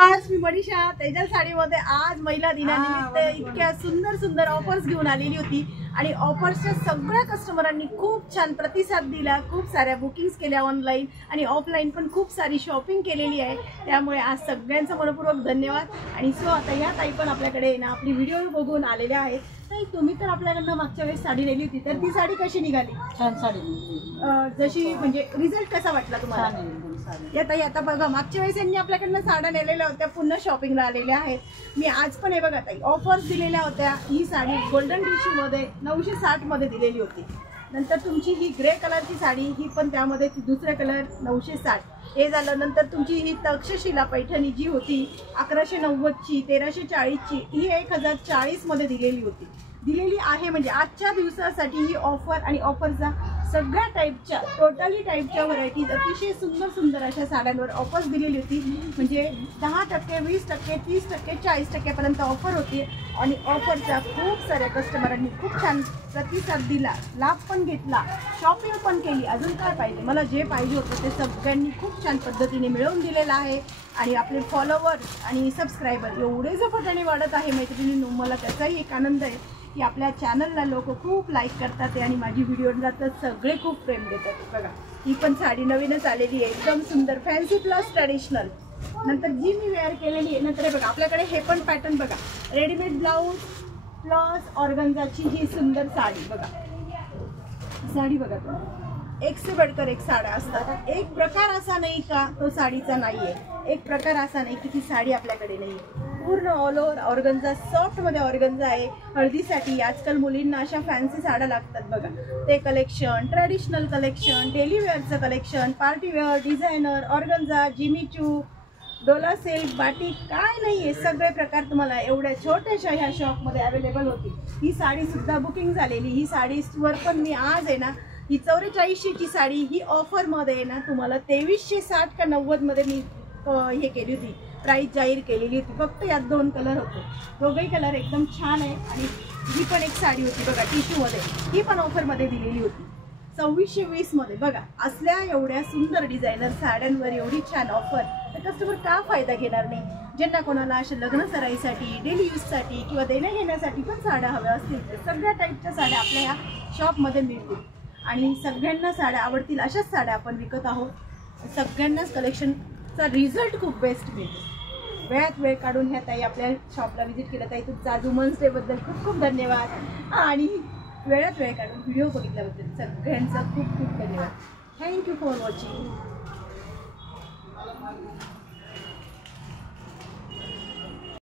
मी मनीषा तेजल साडीमध्ये आज महिला दिनानिमित्त इतक्या सुंदर सुंदर ऑफर्स घेऊन आलेली होती आणि ऑफर्सच्या सगळ्या कस्टमरांनी खूप छान प्रतिसाद दिला. खूप साऱ्या बुकिंग्स केल्या ऑनलाईन आणि ऑफलाईन पण खूप सारी शॉपिंग केलेली आहे. त्यामुळे आज सगळ्यांचं मनपूर्वक धन्यवाद. आणि सो आता या ताई पण आपल्याकडे ना आपली व्हिडिओ बघून आलेल्या आहेत. ताई तुम्ही तर आपल्याकडनं मागच्या वेळेस साडी नेली होती तर ती साडी कशी निघाली? छान साडी जशी म्हणजे रिझल्ट कसा वाटला तुम्हाला? या ताई आता बघा मागच्या वेळेस यांनी आपल्याकडनं साड्या नेलेल्या होत्या पुन्हा शॉपिंगला आलेल्या आहेत. मी आज पण हे बघा ताई ऑफर्स दिलेल्या होत्या. ही साडी गोल्डन टिश्यू मध्ये 960 मध्ये दिलेली होती. नंतर तुमची ही ग्रे कलरची साडी ही पण त्यामध्ये दुसरे कलर 960 हे झालं. नंतर तुमची ही तक्षशिला पैठणी जी होती 1190 ची 1340 ची ही 1040 मध्ये दिलेली आहे. म्हणजे आजच्या दिवसासाठी ही ऑफर आणि ऑफरचा सगळ्या टाईपच्या टोटली टाईपच्या व्हरायटीज अतिशय सुंदर सुंदर अशा साड्यांवर ऑफर्स दिलेली होती. म्हणजे 10%, 20%, 30%, 40% पर्यंत ऑफर होती. आणि ऑफरचा खूप साऱ्या कस्टमरांनी खूप छान प्रतिसाद दिला, लाभ पण घेतला, शॉपिंग पण केली. अजून काय पाहिजे? मला जे पाहिजे होतं ते सगळ्यांनी खूप छान पद्धतीने मिळवून दिलेलं आहे. आणि आपले फॉलोवर्स आणि सबस्क्रायबर एवढे झपाट्याने वाढत आहे मैत्रिणींनो, मला त्याचाही एक आनंद आहे की आपल्या चॅनलला लोक खूप लाईक करतात आणि माझी व्हिडिओला तर सगळे खूप प्रेम देतात. बघा ही पण साडी नवीनच आलेली आहे, एकदम सुंदर फॅन्सी प्लस ट्रेडिशनल. नंतर जी मी वेअर केलेली आहे नंतर हे बघा आपल्याकडे हे पण पॅटर्न बघा, रेडीमेड ब्लाऊज प्लस ऑर्गन्झाची ही सुंदर साडी. बघा साडी बघा तुम्ही, एक से बढ़कर एक साड्या असतात. एक प्रकार असा नाही का तो साडीचा नाहीये, एक प्रकार असा नाही की ती साडी आपल्याकडे नाही. पूर्ण ऑल ओव्हर ऑर्गन्झा सॉफ्ट मध्ये ऑर्गन्झा आहे. हळदीसाठी आजकाल मुलींना अशा फॅन्सी साड्या लागतात बघा, ते कलेक्शन, ट्रेडिशनल कलेक्शन, डेली वेअरचं collection, party wear, designer, organza, Jimmy Choo, Dola silk, batik काय नाही आहे सगळे प्रकार तुम्हाला एवढ्या छोट्याशा ह्या शॉपमध्ये अवेलेबल होती. ही साडी सुद्धा बुकिंग झालेली. ही साडीवर पण मी आज आहे ना ही 4400ची साडी ही ऑफरमध्ये आहे ना तुम्हाला 2360 का 90 मध्ये मी हे केली होती, प्राइस जाहीर केलेली होती. फक्त यात 2 कलर होते, दोघेही कलर एकदम छान आहे. आणि ही पण एक साडी होती बघा टिश्यूमध्ये, ही पण ऑफरमध्ये दिलेली होती 2620 मध्ये. बघा असल्या एवढ्या सुंदर डिझायनर साड्यांवर एवढी छान ऑफर, तर कस्टमर का फायदा घेणार नाही? ज्यांना कोणाला अशा लग्न सराईसाठी, डेली यूजसाठी किंवा देण्या घेण्यासाठी पण साड्या हव्या असतील तर सगळ्या टाईपच्या साड्या आपल्या या शॉपमध्ये मिळतील. आणि सगळ्यांना साड्या आवडतील अशाच साड्या आपण विकत आहोत. सगळ्यांनाच कलेक्शनचा रिझल्ट खूप बेस्ट मिळतो. वेळात वेळ काढून ह्या ताई आपल्या शॉपला व्हिजिट केलं. ताई तुमचा आज वुमन्स डे बद्दल खूप खूप धन्यवाद आणि वेळात वेळ काढून व्हिडिओ बघितल्याबद्दल सगळ्यांचा खूप खूप धन्यवाद. Thank you for watching.